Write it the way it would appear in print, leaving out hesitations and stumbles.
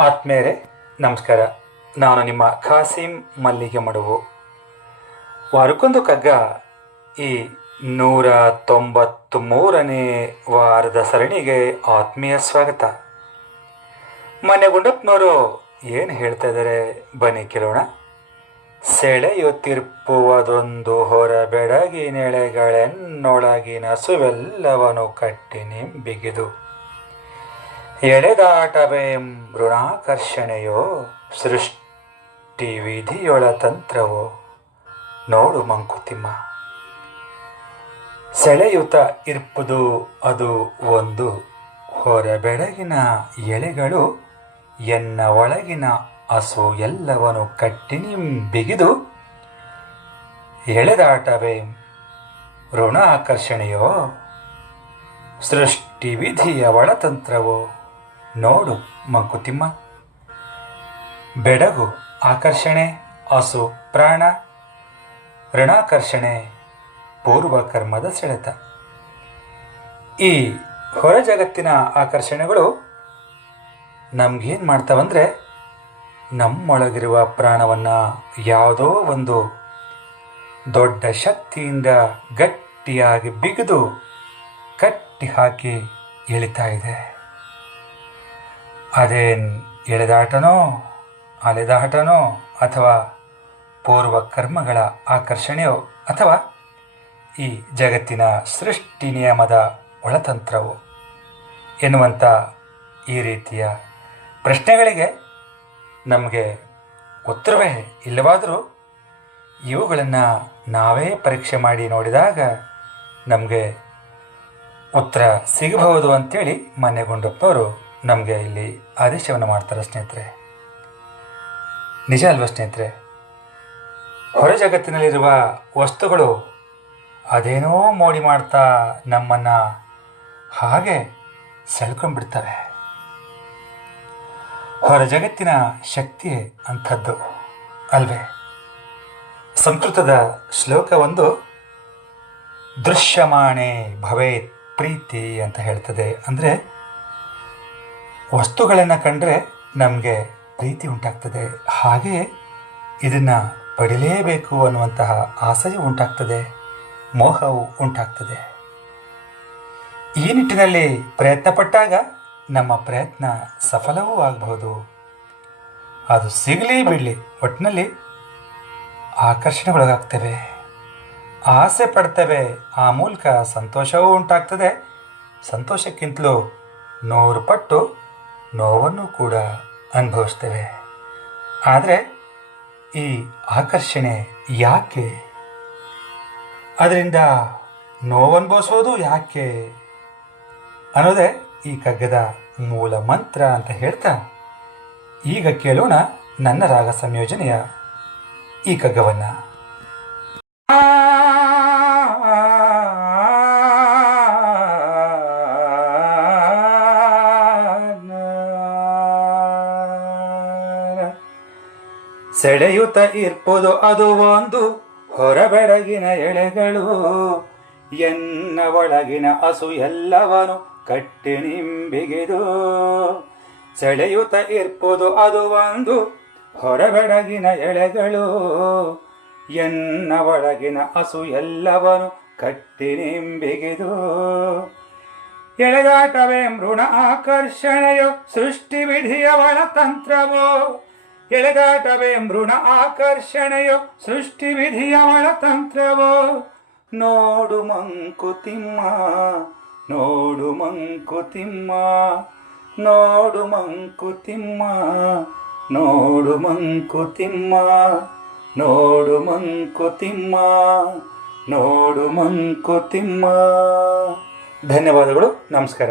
ಆತ್ಮೇರೆ ನಮಸ್ಕಾರ. ನಾನು ನಿಮ್ಮ ಖಾಸಿಂ ಮಲ್ಲಿಗೆ ಮಡುವು. ವಾರಕ್ಕೊಂದು ಕಗ್ಗ ಈ 193ನೇ ವಾರದ ಸರಣಿಗೆ ಆತ್ಮೀಯ ಸ್ವಾಗತ. ಮನೆ ಗುಂಡಪ್ಪನವರು ಏನು ಹೇಳ್ತಾ ಇದ್ದಾರೆ ಬನ್ನಿ ಕೇಳೋಣ. ಸೆಳೆಯುತ್ತಿರ್ಪುವುದೊಂದು ಹೊರ ಬೆಡಗಿನೆಳೆಗಳೆನ್ನೊಳಗಿನ ಸುವೆಲ್ಲವನು ಕಟ್ಟಿ ನಿಂಬಿಗಿದು ಎಳೆದಾಟವೆಂ ಋಣಾಕರ್ಷಣೆಯೋ ಸೃಷ್ಟಿ ವಿಧಿಯೊಳ ತಂತ್ರವೋ ನೋಡು ಮಂಕುತಿಮ್ಮ. ಸೆಳೆಯುತ್ತ ಇರ್ಪುದು ಅದು ಒಂದು ಹೊರಬೆಡಗಿನ ಎಳೆಗಳು ಎನ್ನ ಒಳಗಿನ ಹಸು ಎಲ್ಲವನು ಕಟ್ಟಿ ನಿಂಬಿಗಿದು ಎಳೆದಾಟವೆಂ ಋಣ ಆಕರ್ಷಣೆಯೋ ಸೃಷ್ಟಿ ವಿಧಿಯ ಒಳತಂತ್ರವೋ ನೋಡು ಮಂಕುತಿಮ್ಮ. ಬೆಡಗು ಆಕರ್ಷಣೆ, ಹಸು ಪ್ರಾಣ, ಋಣಾಕರ್ಷಣೆ ಪೂರ್ವಕರ್ಮದ ಸೆಳೆತ. ಈ ಹೊರ ಜಗತ್ತಿನ ಆಕರ್ಷಣೆಗಳು ನಮ್ಗೇನು ಮಾಡ್ತಾವಂದರೆ, ನಮ್ಮೊಳಗಿರುವ ಪ್ರಾಣವನ್ನು ಯಾವುದೋ ಒಂದು ದೊಡ್ಡ ಶಕ್ತಿಯಿಂದ ಗಟ್ಟಿಯಾಗಿ ಬಿಗಿದು ಕಟ್ಟಿ ಹಾಕಿ ಎಳಿತಾ ಇದೆ. ಅದೇನು ಎಳೆದಾಟನೋ ಅಲೆದಾಟನೋ ಅಥವಾ ಪೂರ್ವ ಕರ್ಮಗಳ ಆಕರ್ಷಣೆಯೋ ಅಥವಾ ಈ ಜಗತ್ತಿನ ಸೃಷ್ಟಿ ನಿಯಮದ ಒಳತಂತ್ರವೋ ಎನ್ನುವಂಥ ಈ ರೀತಿಯ ಪ್ರಶ್ನೆಗಳಿಗೆ ನಮಗೆ ಉತ್ತರವೇ ಇಲ್ಲವಾದರೂ ಇವುಗಳನ್ನು ನಾವೇ ಪರೀಕ್ಷೆ ಮಾಡಿ ನೋಡಿದಾಗ ನಮಗೆ ಉತ್ತರ ಸಿಗಬಹುದು ಅಂತೇಳಿ ಮಾನ್ಯ ಗುಂಡಪ್ಪನವರು ನಮಗೆ ಇಲ್ಲಿ ಆದೇಶವನ್ನು ಮಾಡ್ತಾರೆ. ಸ್ನೇಹಿತರೆ, ನಿಜ ಅಲ್ವಾ ಸ್ನೇಹಿತರೆ? ಹೊರ ಜಗತ್ತಿನಲ್ಲಿರುವ ವಸ್ತುಗಳು ಅದೇನೋ ಮೋಡಿ ಮಾಡ್ತಾ ನಮ್ಮನ್ನು ಹಾಗೆ ಸೆಳ್ಕೊಂಡ್ಬಿಡ್ತವೆ. ಹೊರ ಜಗತ್ತಿನ ಶಕ್ತಿಯೇ ಅಂಥದ್ದು ಅಲ್ವೇ? ಸಂಸ್ಕೃತದ ಶ್ಲೋಕವೊಂದು ದೃಶ್ಯಮಾಣೆ ಭವೇತ್ ಪ್ರೀತಿ ಅಂತ ಹೇಳ್ತದೆ. ಅಂದರೆ ವಸ್ತುಗಳನ್ನು ಕಂಡ್ರೆ ನಮಗೆ ಪ್ರೀತಿ ಉಂಟಾಗ್ತದೆ, ಹಾಗೆಯೇ ಇದನ್ನು ಪಡಿಲೇಬೇಕು ಅನ್ನುವಂತಹ ಆಸೆಯೂ ಉಂಟಾಗ್ತದೆ, ಮೋಹವು ಉಂಟಾಗ್ತದೆ. ಈ ನಿಟ್ಟಿನಲ್ಲಿ ಪ್ರಯತ್ನ ಪಟ್ಟಾಗ ನಮ್ಮ ಪ್ರಯತ್ನ ಸಫಲವೂ ಆಗಬಹುದು. ಅದು ಸಿಗಲಿ ಬಿಡಲಿ, ಒಟ್ಟಿನಲ್ಲಿ ಆಕರ್ಷಣೆಗೊಳಗಾಗ್ತವೆ, ಆಸೆ ಪಡ್ತೇವೆ, ಆ ಮೂಲಕ ಸಂತೋಷವೂ ಉಂಟಾಗ್ತದೆ. ಸಂತೋಷಕ್ಕಿಂತಲೂ 100 ಪಟ್ಟು ನೋವನ್ನು ಕೂಡ ಅನುಭವಿಸ್ತೇವೆ. ಆದರೆ ಈ ಆಕರ್ಷಣೆ ಯಾಕೆ, ಅದರಿಂದ ನೋವನುಭವಿಸೋದು ಯಾಕೆ ಅನ್ನೋದೇ ಈ ಕಗ್ಗದ ಮೂಲ ಮಂತ್ರ ಅಂತ ಹೇಳ್ತಾ ಈಗ ಕೇಳೋಣ ನನ್ನ ರಾಗ ಸಂಯೋಜನೆಯ ಈ ಕಗ್ಗವನ್ನು. ಸೆಳೆಯುತ್ತ ಇರ್ಪುದು ಅದು ಒಂದು ಹೊರಬೆಡಗಿನ ಎಳೆಗಳು ಎನ್ನ ಒಳಗಿನ ಹಸು ಎಲ್ಲವನು ಕಟ್ಟಿ ನಿಂಬಿಗಿದು. ಸೆಳೆಯುತ್ತ ಇರ್ಪುದು ಅದು ಒಂದು ಹೊರಬೆಡಗಿನ ಎಳೆಗಳು ಎನ್ನ ಒಳಗಿನ ಹಸು ಎಲ್ಲವನು ಕಟ್ಟಿ ನಿಂಬಿಗಿದು ಎಳೆದಾಟವೆಂ ಋಣ ಆಕರ್ಷಣೆಯೋ ಸೃಷ್ಟಿ ವಿಧಿಯ ಒಳತಂತ್ರವೋ. ಎಳೆದಾಟವೆಂ ಋಣ ಆಕರ್ಷಣೆಯೋ ಸೃಷ್ಟಿ ವಿಧಿಯ ಒಳತಂತ್ರವೋ ನೋಡು ಮಂಕುತಿಮ್ಮ, ನೋಡು ಮಂಕುತಿಮ್ಮ, ನೋಡು ಮಂಕುತಿಮ್ಮ, ನೋಡು ಮಂಕುತಿಮ್ಮ, ನೋಡು ಮಂಕುತಿಮ್ಮ, ನೋಡು ಮಂಕುತಿಮ್ಮ. ಧನ್ಯವಾದಗಳು. ನಮಸ್ಕಾರ.